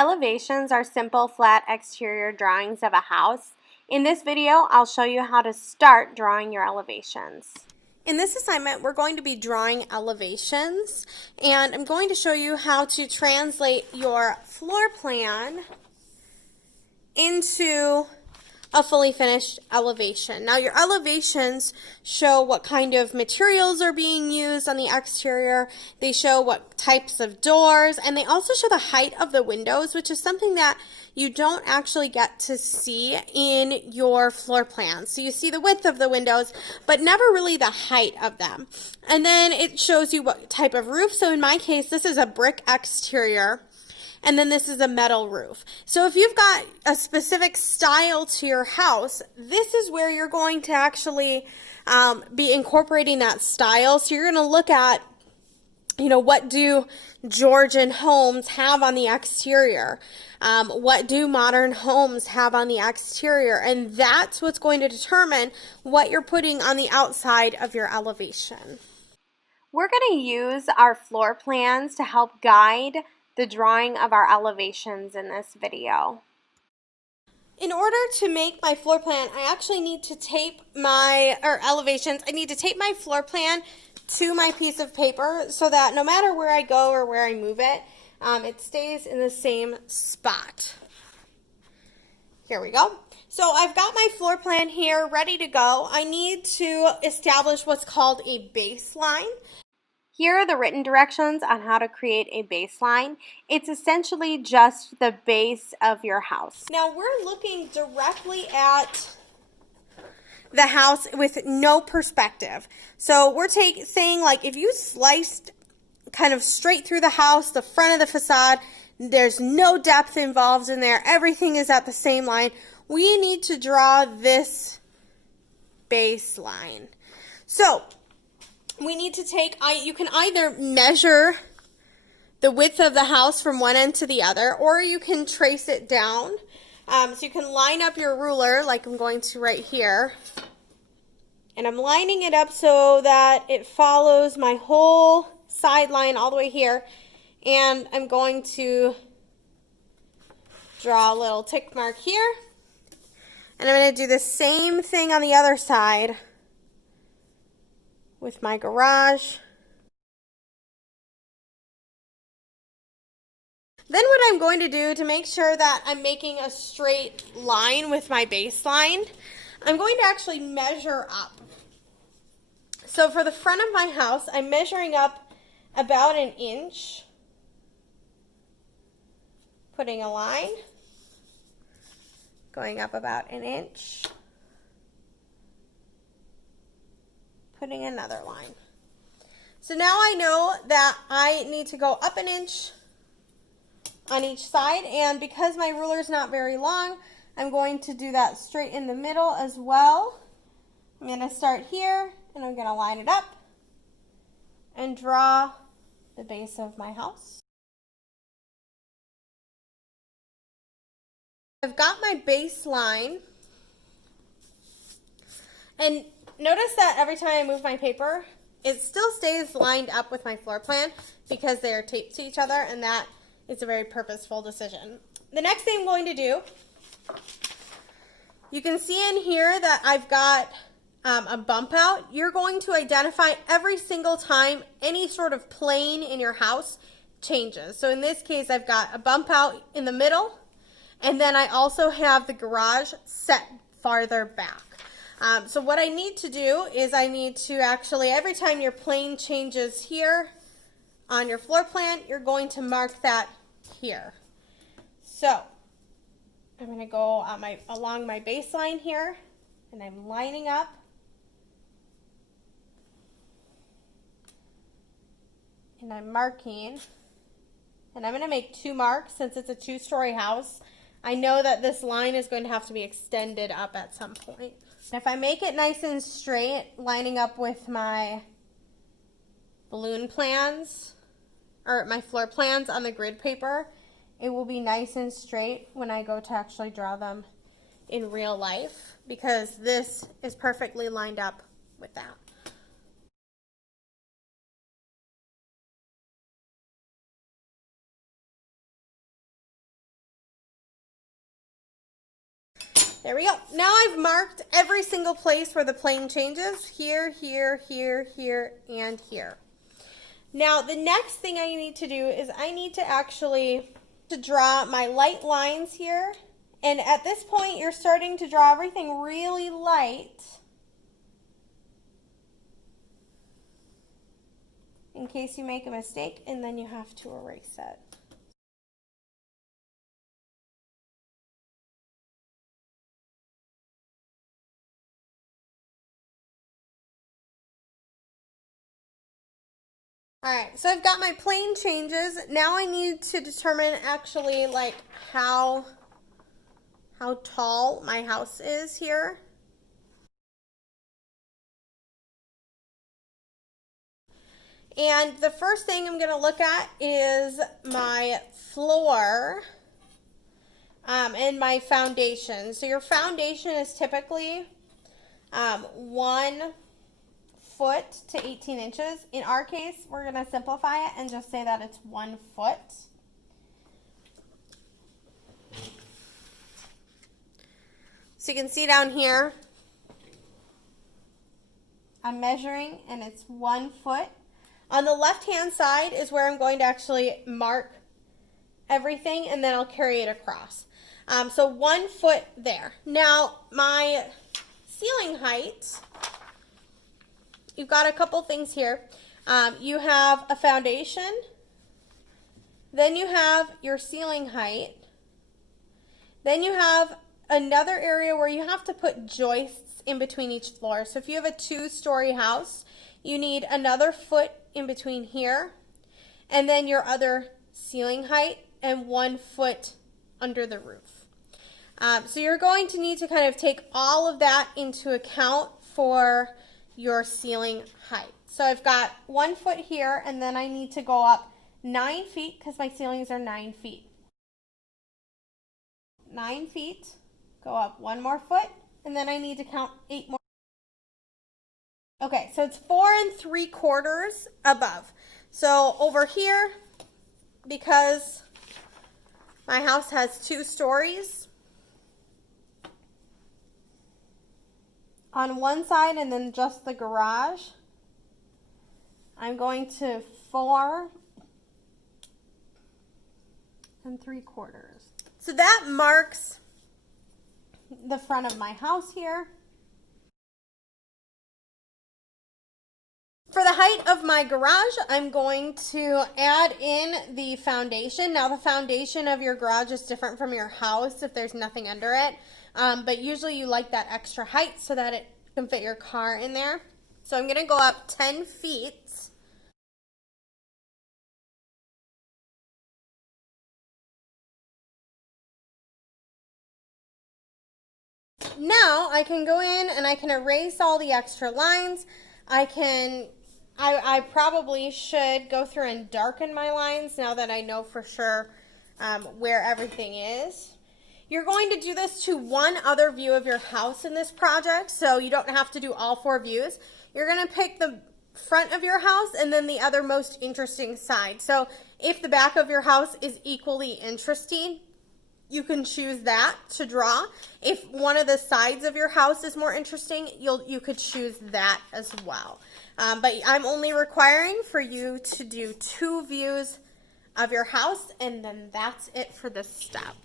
Elevations are simple, flat exterior drawings of a house. In this video, I'll show you how to start drawing your elevations. In this assignment, we're going to be drawing elevations, and I'm going to show you how to translate your floor plan into a fully finished elevation. Now, your elevations show what kind of materials are being used on the exterior. They show what types of doors, and they also show the height of the windows, which is something that you don't actually get to see in your floor plan. So you see the width of the windows, but never really the height of them. And then it shows you what type of roof. So in my case, this is a brick exterior. And then this is a metal roof. So if you've got a specific style to your house, this is where you're going to actually be incorporating that style. So you're going to look at, what do Georgian homes have on the exterior? What do modern homes have on the exterior? And that's what's going to determine what you're putting on the outside of your elevation. We're going to use our floor plans to help guide the drawing of our elevations in this video. In order to make my floor plan, I actually need to tape my elevations. I need to tape my floor plan to my piece of paper so that no matter where I go or where I move it, it stays in the same spot. Here we go. So I've got my floor plan here ready to go. I need to establish what's called a baseline. Here are the written directions on how to create a baseline. It's essentially just the base of your house. Now we're looking directly at the house with no perspective. So we're saying, like, if you sliced kind of straight through the house, the front of the facade, there's no depth involved in there, everything is at the same line, we need to draw this baseline. So we need to you can either measure the width of the house from one end to the other, or you can trace it down. So you can line up your ruler like I'm going to right here. And I'm lining it up so that it follows my whole sideline all the way here. And I'm going to draw a little tick mark here. And I'm going to do the same thing on the other side with my garage. Then what I'm going to do to make sure that I'm making a straight line with my baseline, I'm going to actually measure up. So for the front of my house, I'm measuring up about 1 inch, putting a line, going up about 1 inch, putting another line. So now I know that I need to go up 1 inch on each side, and because my ruler is not very long, I'm going to do that straight in the middle as well. I'm going to start here, and I'm going to line it up and draw the base of my house. I've got my baseline, and notice that every time I move my paper, it still stays lined up with my floor plan because they are taped to each other, and that is a very purposeful decision. The next thing I'm going to do, you can see in here that I've got a bump out. You're going to identify every single time any sort of plane in your house changes. So in this case, I've got a bump out in the middle, and then I also have the garage set farther back. So what I need to do is I need to actually, every time your plane changes here on your floor plan, you're going to mark that here. So I'm going to go along my baseline here, and I'm lining up. And I'm marking, and I'm going to make 2 marks since it's a 2-story house. I know that this line is going to have to be extended up at some point. If I make it nice and straight, lining up with my balloon plans, or my floor plans on the grid paper, it will be nice and straight when I go to actually draw them in real life, because this is perfectly lined up with that. There we go. Now I've marked every single place where the plane changes. Here, here, here, here, and here. Now the next thing I need to do is I need to actually draw my light lines here. And at this point, you're starting to draw everything really light in case you make a mistake, and then you have to erase it. Alright, so I've got my plane changes. Now I need to determine actually like how tall my house is here. And the first thing I'm going to look at is my floor and my foundation. So your foundation is typically 1 foot to 18 inches. In our case, we're going to simplify it and just say that it's 1 foot. So you can see down here, I'm measuring and it's 1 foot. On the left-hand side is where I'm going to actually mark everything, and then I'll carry it across. So 1 foot there. Now, my ceiling height, you've got a couple things here. You have a foundation, then you have your ceiling height, then you have another area where you have to put joists in between each floor. So if you have a 2-story house, you need another foot in between here, and then your other ceiling height, and 1 foot under the roof. So you're going to need to kind of take all of that into account for your ceiling height. So I've got 1 foot here, and then I need to go up 9 feet because my ceilings are 9 feet. 9 feet, go up 1 more foot, and then I need to count 8 more. Okay, so it's 4 3/4 above. So over here, because my house has 2 stories on one side and then just the garage, I'm going to 4 3/4. So that marks the front of my house here. For the height of my garage, I'm going to add in the foundation. Now, the foundation of your garage is different from your house if there's nothing under it. But usually you like that extra height so that it can fit your car in there. So I'm going to go up 10 feet. Now I can go in and I can erase all the extra lines. I probably should go through and darken my lines now that I know for sure where everything is. You're going to do this to one other view of your house in this project, so you don't have to do all 4 views. You're going to pick the front of your house and then the other most interesting side. So if the back of your house is equally interesting, you can choose that to draw. If one of the sides of your house is more interesting, you could choose that as well. But I'm only requiring for you to do 2 views of your house, and then that's it for this step.